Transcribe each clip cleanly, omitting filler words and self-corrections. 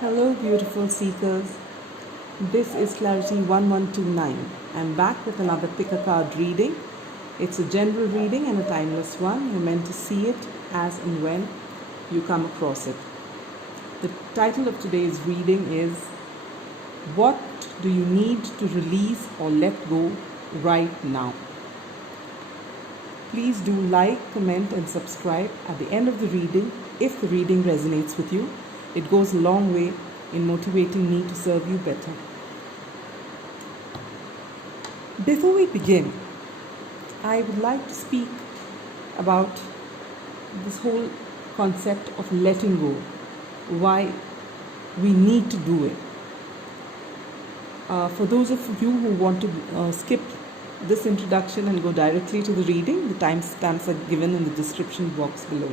Hello, beautiful seekers. This is Clarity 1129. I'm back with another pick a card reading. It's a general reading and a timeless one. You're meant to see it as and when you come across it. The title of today's reading is What Do You Need to Release or Let Go Right Now? Please do like, comment, and subscribe at the end of the reading if the reading resonates with you. It goes a long way in motivating me to serve you better. Before we begin, I would like to speak about this whole concept of letting go, why we need to do it. For those of you who want to skip this introduction and go directly to the reading, the timestamps are given in the description box below.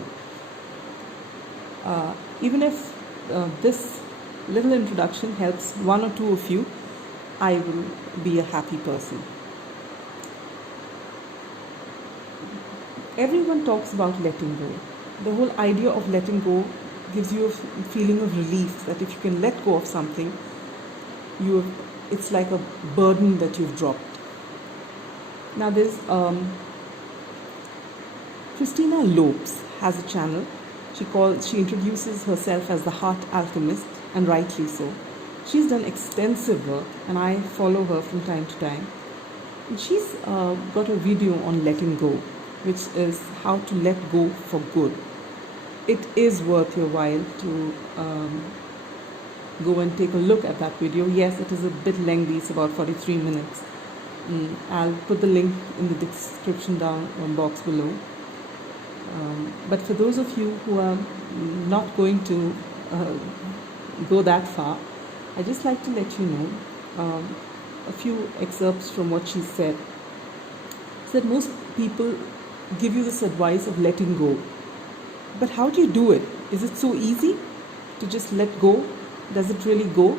Even if this little introduction helps one or two of you, I will be a happy person. Everyone talks about letting go. The whole idea of letting go gives you a feeling of relief that if you can let go of something, it's like a burden that you've dropped. Now there's Christina Lopes has a channel. She introduces herself as the Heart Alchemist, and rightly so. She's done extensive work, and I follow her from time to time. And she's got a video on letting go, which is how to let go for good. It is worth your while to go and take a look at that video. Yes, it is a bit lengthy, it's about 43 minutes. I'll put the link in the description box below. But for those of you who are not going to go that far, I'd just like to let you know a few excerpts from what she said. She said most people give you this advice of letting go. But how do you do it? Is it so easy to just let go? Does it really go?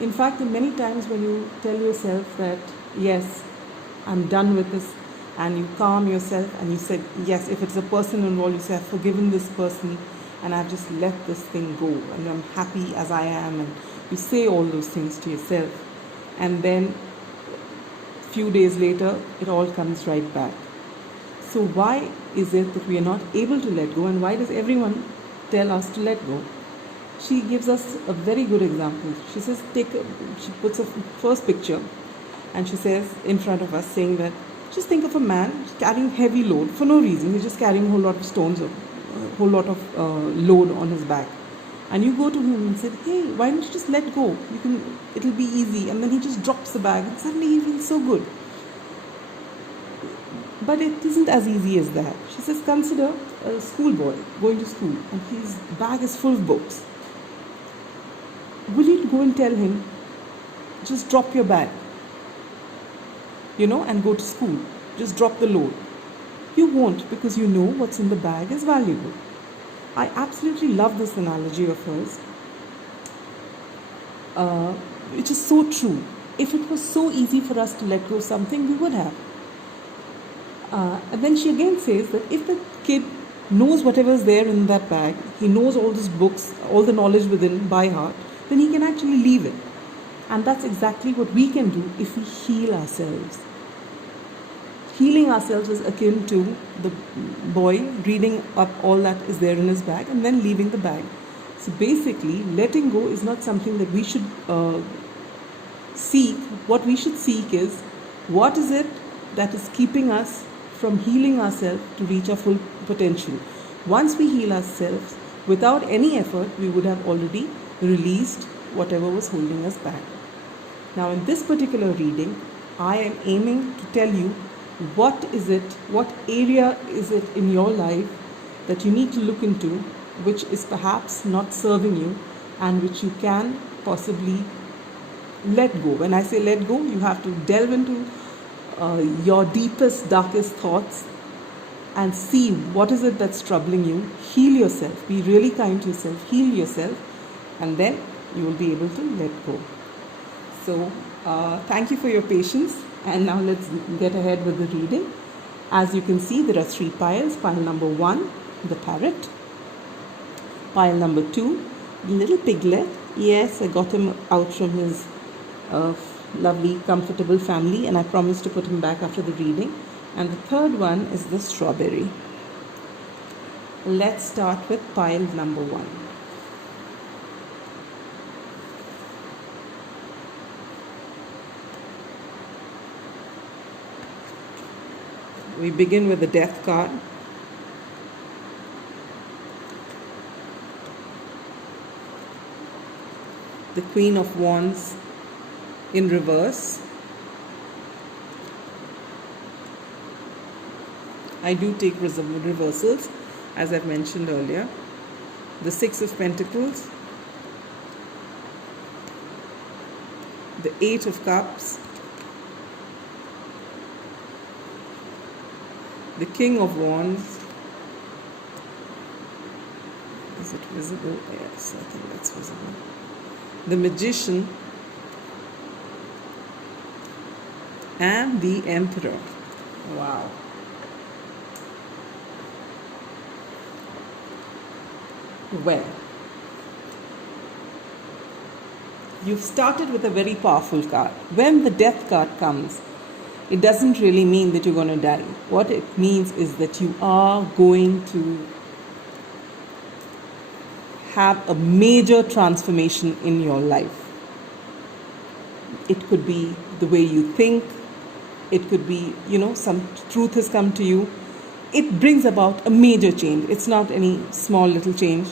In fact, many times when you tell yourself that, yes, I'm done with this, and you calm yourself and you say, yes, if it's a person involved, you say, I've forgiven this person and I've just let this thing go and I'm happy as I am, and you say all those things to yourself, and then a few days later it all comes right back. So why is it that we are not able to let go, and why does everyone tell us to let go? She gives us a very good example. She says, she puts a first picture and she says in front of us, saying that just think of a man carrying heavy load for no reason. He's just carrying a whole lot of stones, a whole lot of load on his back. And you go to him and say, hey, why don't you just let go? It'll be easy. And then he just drops the bag and suddenly he feels so good. But it isn't as easy as that. She says, consider a schoolboy going to school and his bag is full of books. Will you go and tell him, just drop your bag, and go to school? Just drop the load. You won't, because you know what's in the bag is valuable. I absolutely love this analogy of hers, which is so true. If it was so easy for us to let go of something, we would have. And then she again says that if the kid knows whatever is there in that bag, he knows all these books, all the knowledge within by heart, then he can actually leave it. And that's exactly what we can do if we heal ourselves. Healing ourselves is akin to the boy reading up all that is there in his bag and then leaving the bag. So basically, letting go is not something that we should seek. What we should seek is, what is it that is keeping us from healing ourselves to reach our full potential? Once we heal ourselves, without any effort, we would have already released whatever was holding us back. Now, in this particular reading, I am aiming to tell you what area is it in your life that you need to look into, which is perhaps not serving you and which you can possibly let go. When I say let go, you have to delve into your deepest, darkest thoughts and see what is it that's troubling you. Heal yourself. Be really kind to yourself. Heal yourself, and then you will be able to let go. So thank you for your patience, and now let's get ahead with the reading. As you can see, there are 3 piles. Pile number 1, the parrot. Pile number 2, the little piglet Yes, I got him out from his uh, lovely, comfortable family, and I promised to put him back after the reading. And the third one is the strawberry. Let's start with pile number 1. We begin with the death card. The Queen of Wands in reverse. I do take reversals, as I've mentioned earlier. The Six of Pentacles. The Eight of Cups. The King of Wands. Is it visible? Yes, I think that's visible. The Magician. And the Emperor. Wow. Well, you've started with a very powerful card. When the death card comes, it doesn't really mean that you're going to die. What it means is that you are going to have a major transformation in your life. It could be the way you think. It could be, some truth has come to you. It brings about a major change. It's not any small little change,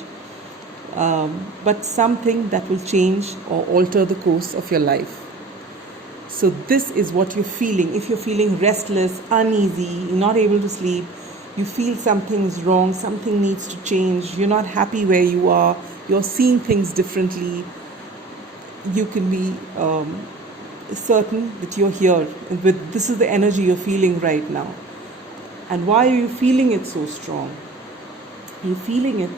but something that will change or alter the course of your life. So this is what you're feeling. If you're feeling restless, uneasy, you're not able to sleep, you feel something is wrong, something needs to change, you're not happy where you are, you're seeing things differently, you can be certain that you're here. This is the energy you're feeling right now. And why are you feeling it so strong? You're feeling it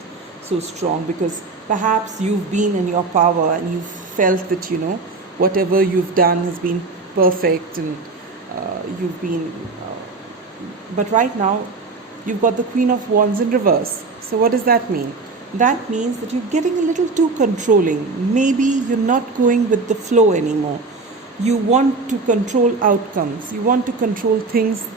so strong because perhaps you've been in your power and you've felt that, whatever you've done has been perfect, and you've been... but right now, you've got the Queen of Wands in reverse. So what does that mean? That means that you're getting a little too controlling. Maybe you're not going with the flow anymore. You want to control outcomes. You want to control things.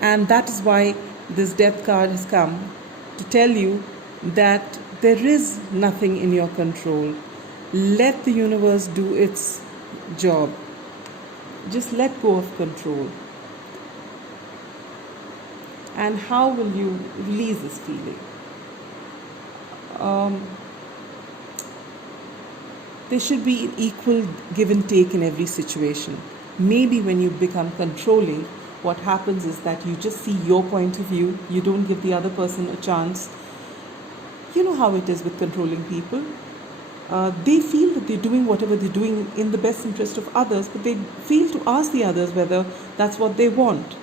And that is why this death card has come to tell you that there is nothing in your control. Let the universe do its job. Just let go of control. And how will you release this feeling? There should be an equal give and take in every situation. Maybe when you become controlling, what happens is that you just see your point of view. You don't give the other person a chance. You know how it is with controlling people. They feel that they're doing whatever they're doing in the best interest of others, but they fail to ask the others whether that's what they want.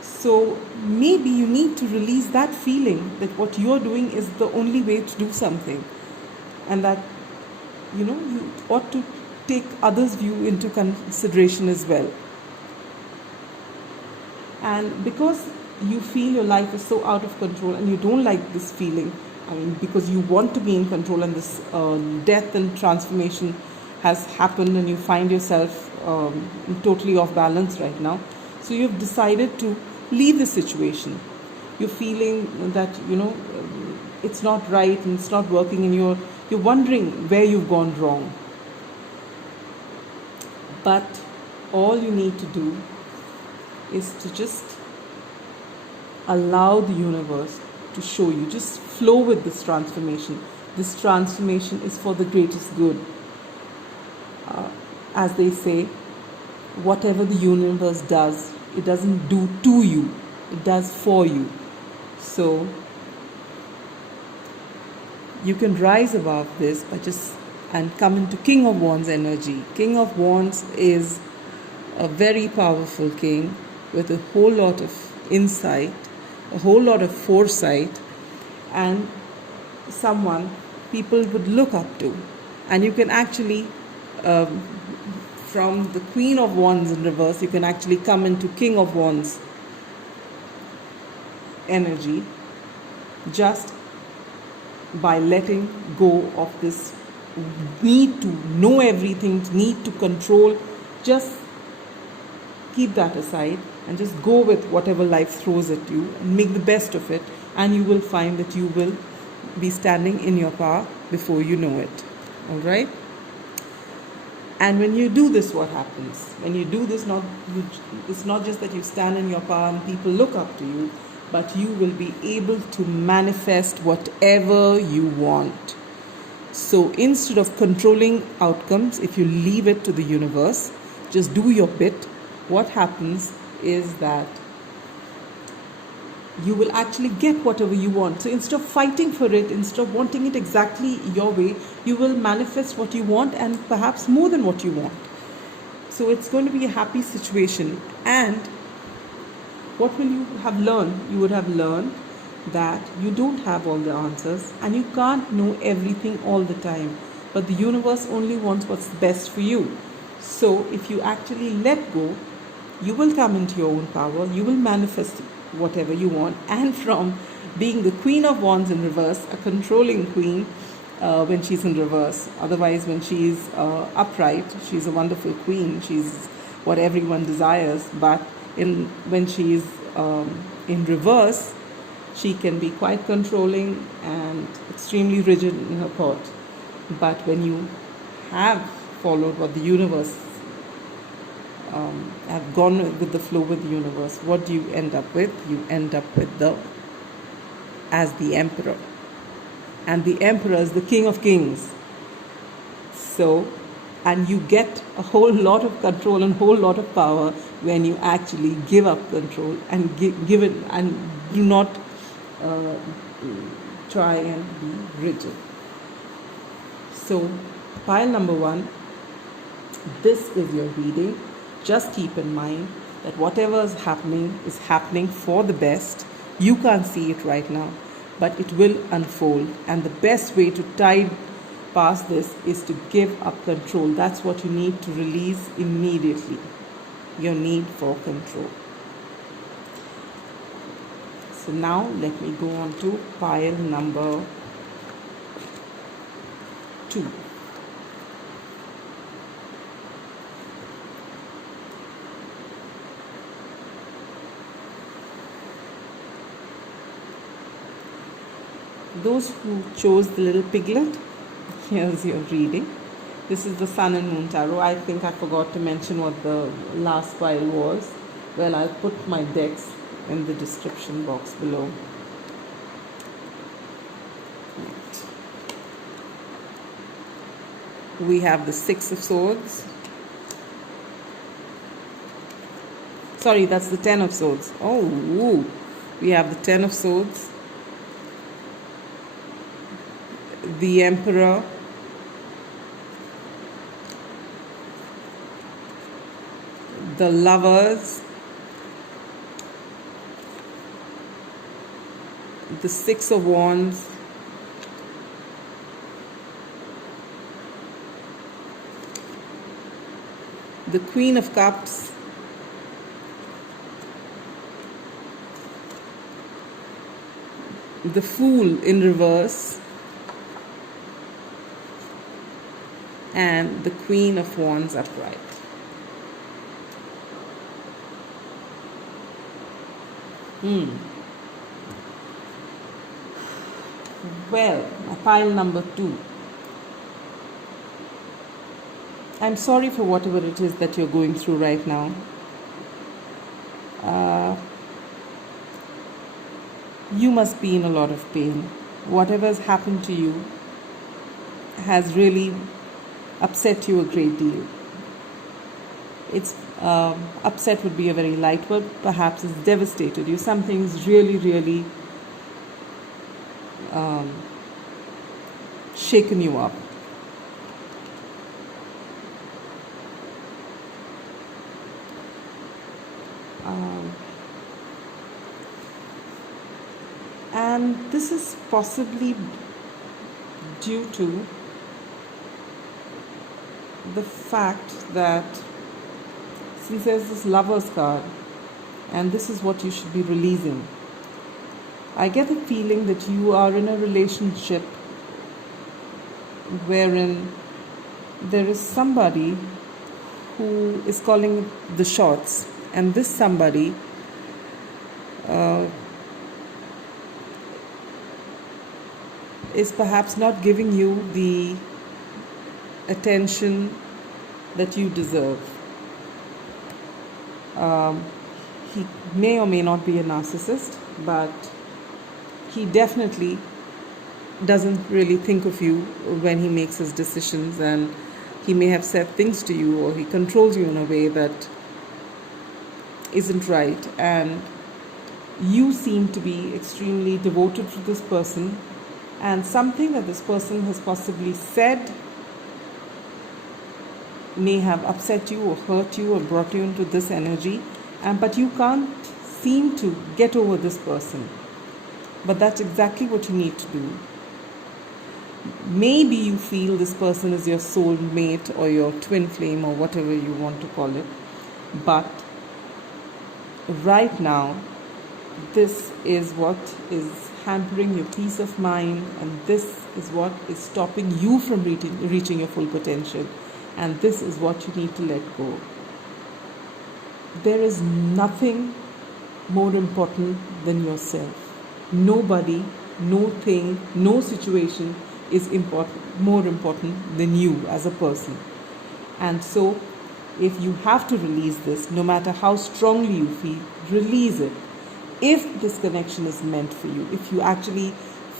So maybe you need to release that feeling that what you're doing is the only way to do something, and that you ought to take others' view into consideration as well. And because you feel your life is so out of control and you don't like this feeling, because you want to be in control, and this death and transformation has happened and you find yourself totally off balance right now. So you've decided to leave the situation. You're feeling that, it's not right and it's not working, and you're wondering where you've gone wrong. But all you need to do is to just allow the universe to show you. Just flow with this transformation. This transformation is for the greatest good. As they say, whatever the universe does, it doesn't do to you, it does for you. So you can rise above this and come into King of Wands energy. King of Wands is a very powerful king with a whole lot of insight, a whole lot of foresight, and someone people would look up to. And you can actually, from the Queen of Wands in reverse, you can actually come into King of Wands energy just by letting go of this need to know everything, need to control. Just keep that aside and just go with whatever life throws at you and make the best of it, and you will find that you will be standing in your power before you know it. All right? And when you do this, what happens? When you do this, it's not just that you stand in your power and people look up to you, but you will be able to manifest whatever you want. So instead of controlling outcomes, if you leave it to the universe, just do your bit, what happens is that you will actually get whatever you want. So instead of fighting for it, instead of wanting it exactly your way, you will manifest what you want, and perhaps more than what you want. So it's going to be a happy situation. And what will you have learned? You would have learned that you don't have all the answers and you can't know everything all the time. But the universe only wants what's best for you. So if you actually let go, you will come into your own power, you will manifest whatever you want. And from being the Queen of Wands in reverse, a controlling queen when she's in reverse, otherwise when she's upright, she's a wonderful queen, she's what everyone desires. But when she's in reverse, she can be quite controlling and extremely rigid in her thought. But when you have followed what the universe, have gone with the flow with the universe, what do you end up with? You end up with as the emperor. And the emperor is the king of kings. So, and you get a whole lot of control and whole lot of power when you actually give up control and give it, and do not try and be rigid. So, pile number 1, this is your reading. Just keep in mind that whatever is happening for the best. You can't see it right now, but it will unfold. And the best way to tide past this is to give up control. That's what you need to release immediately, your need for control. So now let me go on to pile number 2. Those who chose the little piglet, here's your reading. This is the Sun and Moon Tarot. I think I forgot to mention what the last pile was. Well, I'll put my decks in the description box below. Right. We have the 6 of Swords. Sorry, that's the 10 of Swords. Oh, woo. We have the 10 of Swords, the Emperor, the Lovers, the 6 of Wands, the Queen of Cups, the Fool in reverse, and the Queen of Wands upright. Well, pile number 2. I'm sorry for whatever it is that you're going through right now. You must be in a lot of pain. Whatever has happened to you has really upset you a great deal. It's upset would be a very light word. Perhaps it's devastated you. Something's really, really shaken you up. And this is possibly due to the fact that since there's this Lover's card, and this is what you should be releasing, I get the feeling that you are in a relationship wherein there is somebody who is calling the shots, and this somebody is perhaps not giving you the attention that you deserve. He may or may not be a narcissist, but he definitely doesn't really think of you when he makes his decisions, and he may have said things to you, or he controls you in a way that isn't right, and you seem to be extremely devoted to this person, and something that this person has possibly said may have upset you or hurt you or brought you into this energy, but you can't seem to get over this person. But that's exactly what you need to do. Maybe you feel this person is your soul mate or your twin flame or whatever you want to call it, but right now this is what is hampering your peace of mind, and this is what is stopping you from reaching your full potential, and this is what you need to let go. There is nothing more important than yourself. Nobody, no thing, no situation is more important than you as a person. And so if you have to release this, no matter how strongly you feel, release it. If this connection is meant for you, if you actually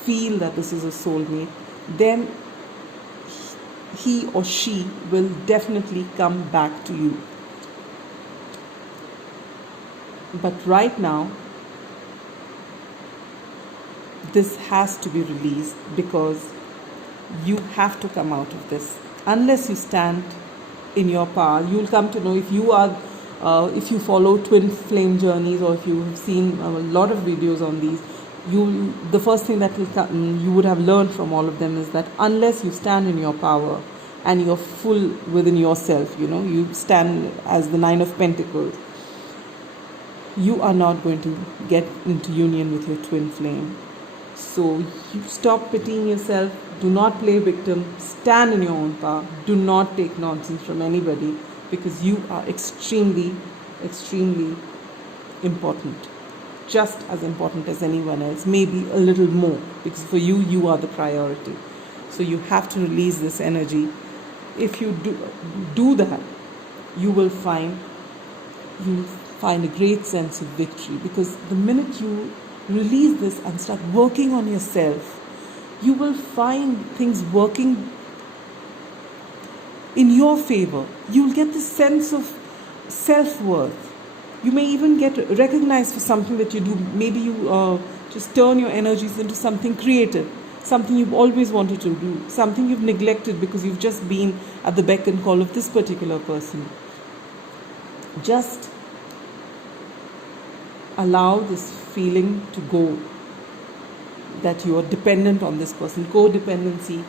feel that this is a soulmate, then he or she will definitely come back to you. But right now, this has to be released, because you have to come out of this. Unless you stand in your power, you'll come to know if you are if you follow twin flame journeys, or if you have seen a lot of videos on these, the first thing that you would have learned from all of them is that unless you stand in your power and you're full within yourself, you stand as the 9 of Pentacles, you are not going to get into union with your twin flame. So you stop pitying yourself. Do not play victim. Stand in your own power. Do not take nonsense from anybody, because you are extremely, extremely important. Just as important as anyone else, maybe a little more, because for you, you are the priority. So you have to release this energy. If you do that, you will find a great sense of victory, because the minute you release this and start working on yourself, you will find things working in your favor. You will get this sense of self-worth. You may even get recognized for something that you do. Maybe you just turn your energies into something creative, something you've always wanted to do, something you've neglected because you've just been at the beck and call of this particular person. Just allow this feeling to go, that you are dependent on this person. Codependency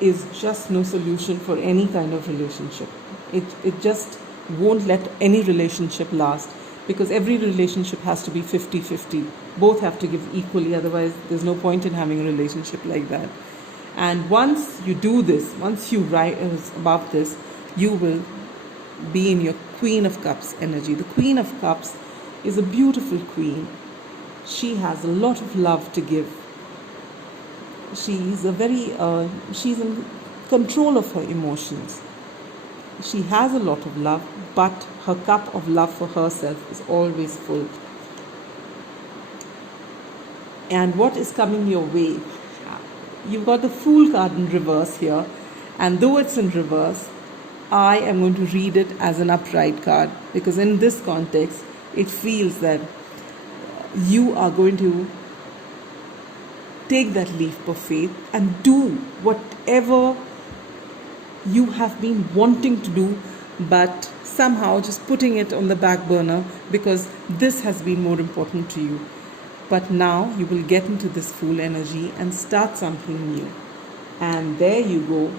is just no solution for any kind of relationship. It just won't let any relationship last, because every relationship has to be 50-50. Both have to give equally, otherwise there's no point in having a relationship like that. And once you do this, once you rise above this, you will be in your Queen of Cups energy. The Queen of Cups is a beautiful queen. She has a lot of love to give. She's in control of her emotions. She has a lot of love, but her cup of love for herself is always full. And what is coming your way? You've got the Fool card in reverse here, and though it's in reverse, I am going to read it as an upright card, because in this context, it feels that you are going to take that leap of faith and do whatever you have been wanting to do, but somehow just putting it on the back burner because this has been more important to you. But now you will get into this Fool energy and start something new. And there you go.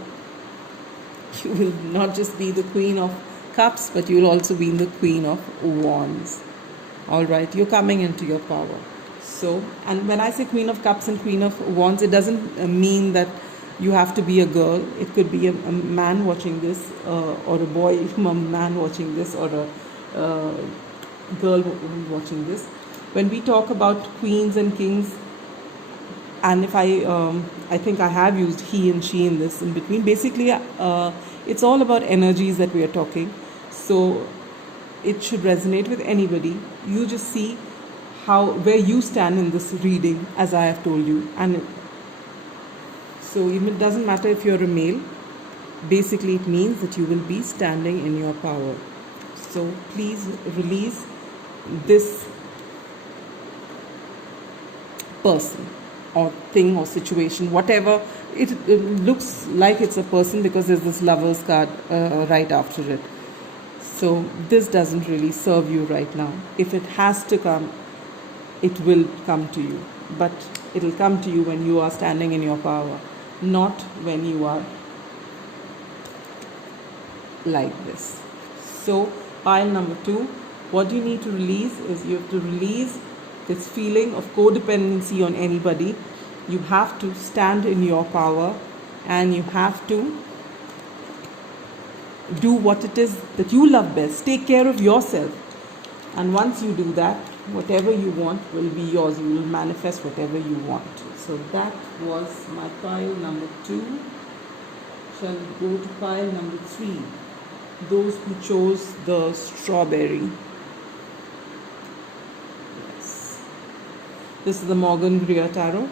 You will not just be the Queen of Cups, but you will also be the Queen of Wands. All right, you're coming into your power. So, and when I say Queen of Cups and Queen of Wands, it doesn't mean that You have to be a girl. It could be a man watching this, or a boy, a man watching this, or a girl watching this. When we talk about queens and kings, and if I think I have used he and she in this in between. Basically, it's all about energies that we are talking. So it should resonate with anybody. You just see where you stand in this reading, as I have told you. And so even it doesn't matter if you're a male. Basically, it means that you will be standing in your power. So please release this person or thing or situation, whatever. It looks like it's a person because there's this Lover's card right after it. So this doesn't really serve you right now. If it has to come, it will come to you. But it'll come to you when you are standing in your power, not when you are like this. So pile number 2, what you need to release is you have to release this feeling of codependency on anybody. You have to stand in your power, and you have to do what it is that you love best. Take care of yourself. And once you do that, whatever you want will be yours. You will manifest whatever you want. So that was my pile number 2. Shall we go to pile number 3? Those who chose the strawberry. Yes. This is the Morgan Greer Tarot.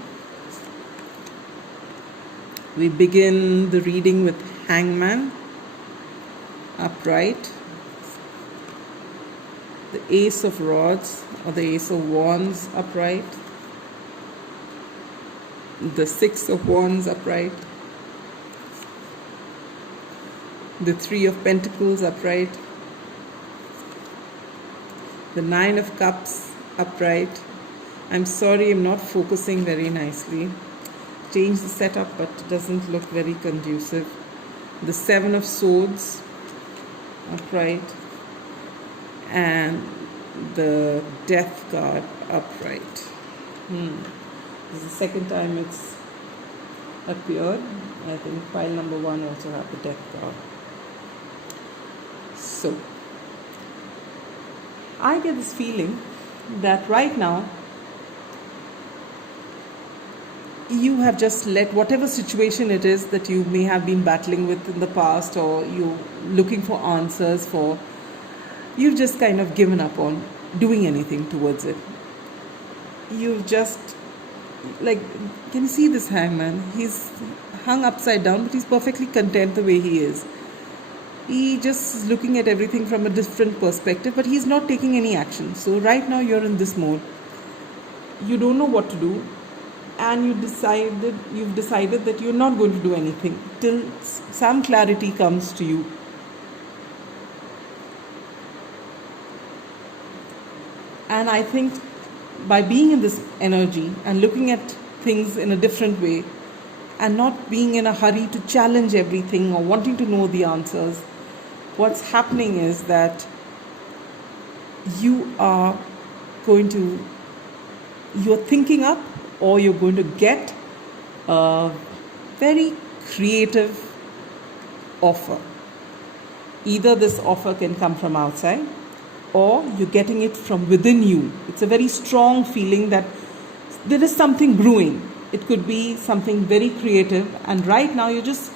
We begin the reading with Hangman, upright, the Ace of Rods or the Ace of Wands, upright, the Six of Wands, upright, the Three of Pentacles, upright, the Nine of Cups, upright. I'm sorry, I'm not focusing very nicely. Change the setup, but it doesn't look very conducive. The Seven of Swords, upright, and the Death card, upright. This is the second time it's appeared. I think pile number 1 also had the Death card. So I get this feeling that right now you have just let whatever situation it is that you may have been battling with in the past, or you looking for answers for, you've just kind of given up on doing anything towards it. You've just, like, can you see this Hangman? He's hung upside down, but he's perfectly content the way he is. He just is looking at everything from a different perspective, but he's not taking any action. So right now you're in this mode. You don't know what to do, and you've decided that you're not going to do anything till some clarity comes to you. And I think by being in this energy and looking at things in a different way, and not being in a hurry to challenge everything or wanting to know the answers, what's happening is that you're thinking up, or you're going to get a very creative offer. Either this offer can come from outside, or you're getting it from within you. It's a very strong feeling that there is something brewing. It could be something very creative, and right now you're just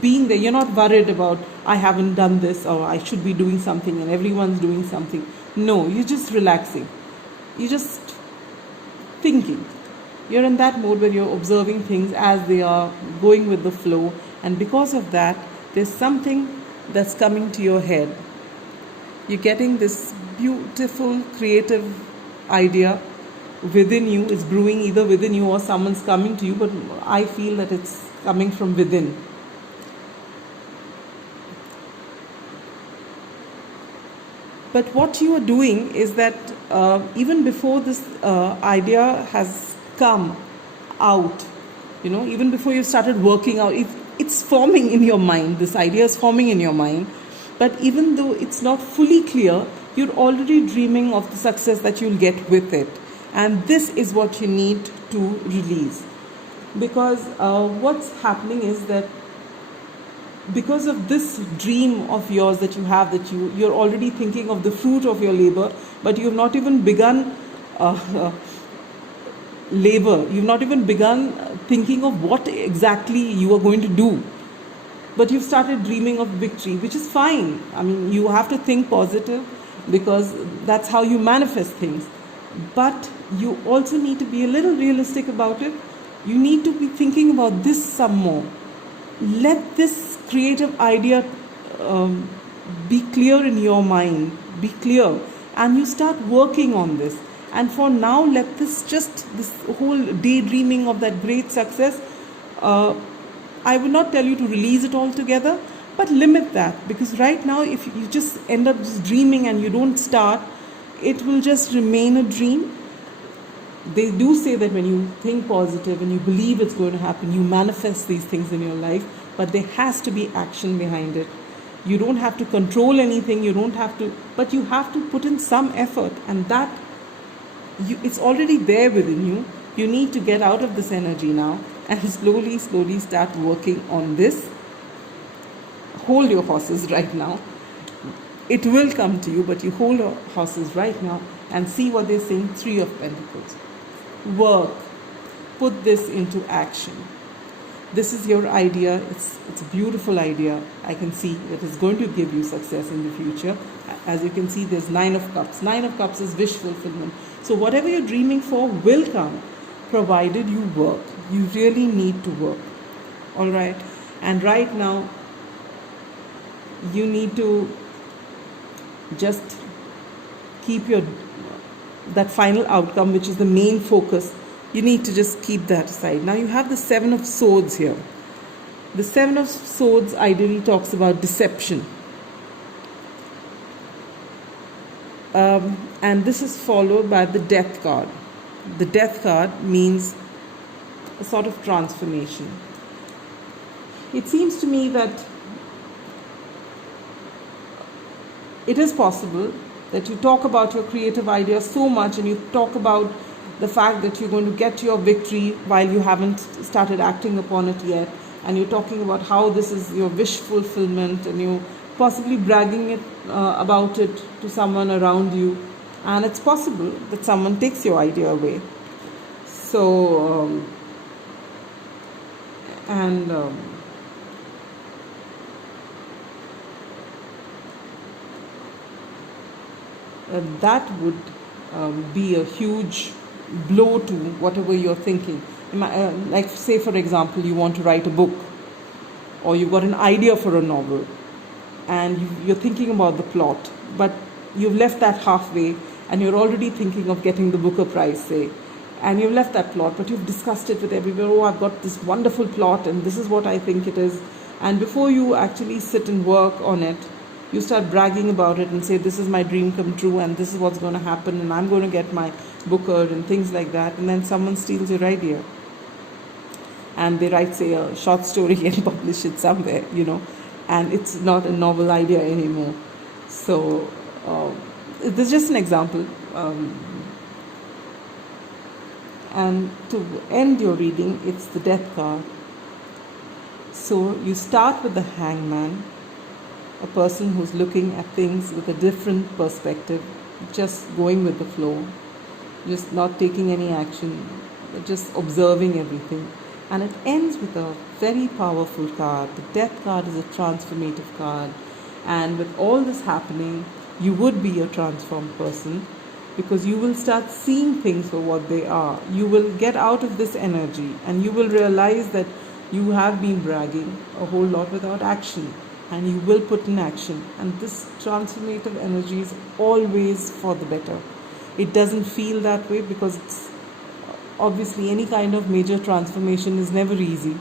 being there. You're not worried about, I haven't done this, or I should be doing something and everyone's doing something. No, you're just relaxing. You're just thinking. You're in that mode where you're observing things as they are, going with the flow, and because of that, there's something that's coming to your head. You're getting this beautiful creative idea within you. It's brewing either within you or someone's coming to you, but I feel that it's coming from within. But what you are doing is that even before this idea has come out, even before you started working out, it's forming in your mind. This idea is forming in your mind. But even though it's not fully clear, you're already dreaming of the success that you'll get with it. And this is what you need to release. because what's happening is that because of this dream of yours that you have, that you're already thinking of the fruit of your labor, but you've not even begun labor. You've not even begun thinking of what exactly you are going to do. But you've started dreaming of victory, which is fine. I mean, you have to think positive because that's how you manifest things. But you also need to be a little realistic about it. You need to be thinking about this some more. Let this creative idea be clear in your mind, be clear, and you start working on this. And for now, let this whole daydreaming of that great success, I would not tell you to release it altogether, but limit that, because right now if you just end up just dreaming and you don't start, it will just remain a dream. They do say that when you think positive and you believe it's going to happen, you manifest these things in your life, but there has to be action behind it. You don't have to control anything, but you have to put in some effort, and that it's already there within you. You need to get out of this energy now and slowly start working on this. Hold your horses right now. It will come to you, but you hold your horses right now and see what they're saying. 3 of Pentacles. Work. Put this into action. This is your idea. It's a beautiful idea. I can see that it's going to give you success in the future. As you can see, there's 9 of Cups. 9 of Cups is wish fulfillment. So whatever you're dreaming for will come, provided you work. You really need to work. All right. And right now, you need to just keep that final outcome, which is the main focus. You need to just keep that aside. Now you have the 7 of Swords here. The 7 of Swords ideally talks about deception. And this is followed by the Death card. The Death card means a sort of transformation. It seems to me that it is possible that you talk about your creative idea so much, and you talk about the fact that you're going to get your victory while you haven't started acting upon it yet, and you're talking about how this is your wish fulfillment, and you're possibly bragging about it to someone around you, and it's possible that someone takes your idea away. So that would be a huge blow to whatever you're thinking. Like, say for example, you want to write a book, or you've got an idea for a novel, and you're thinking about the plot, but you've left that halfway, and you're already thinking of getting the Booker Prize, say, and you've left that plot, but you've discussed it with everyone. Oh, I've got this wonderful plot, and this is what I think it is. And before you actually sit and work on it, you start bragging about it and say, this is my dream come true, and this is what's going to happen, and I'm going to get my Booker and things like that. And then someone steals your idea, and they write, say, a short story and publish it somewhere, and it's not a novel idea anymore. So this is just an example. And to end your reading, it's the Death card. So you start with the Hangman, a person who's looking at things with a different perspective, just going with the flow, just not taking any action, but just observing everything. And it ends with a very powerful card. The Death card is a transformative card. And with all this happening, you would be a transformed person, because you will start seeing things for what they are. You will get out of this energy, and you will realize that you have been bragging a whole lot without action, and you will put in action. And this transformative energy is always for the better. It doesn't feel that way, because it's obviously any kind of major transformation is never easy.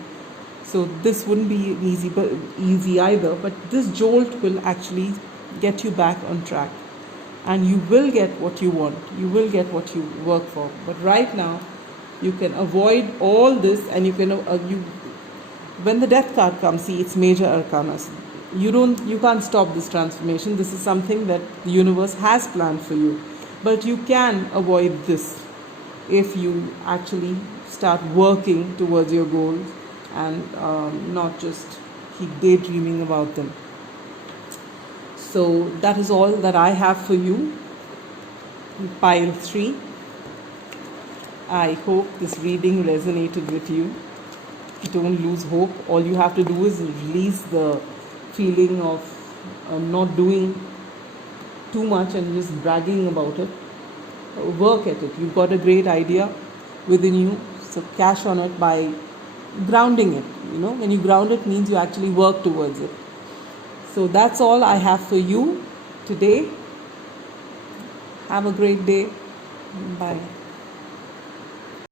So this wouldn't be easy either, but this jolt will actually get you back on track, and you will get what you want. You will get what you work for. But right now, you can avoid all this, and you can when the Death card comes, see, it's major arcana. You can't stop this transformation. This is something that the universe has planned for you, but you can avoid this if you actually start working towards your goals and not just keep daydreaming about them. So that is all that I have for you. Pile 3. I hope this reading resonated with you. Don't lose hope. All you have to do is release the feeling of not doing too much and just bragging about it. Work at it. You've got a great idea within you, so cash on it by grounding it. When you ground it means you actually work towards it. So that's all I have for you today. Have a great day. Bye.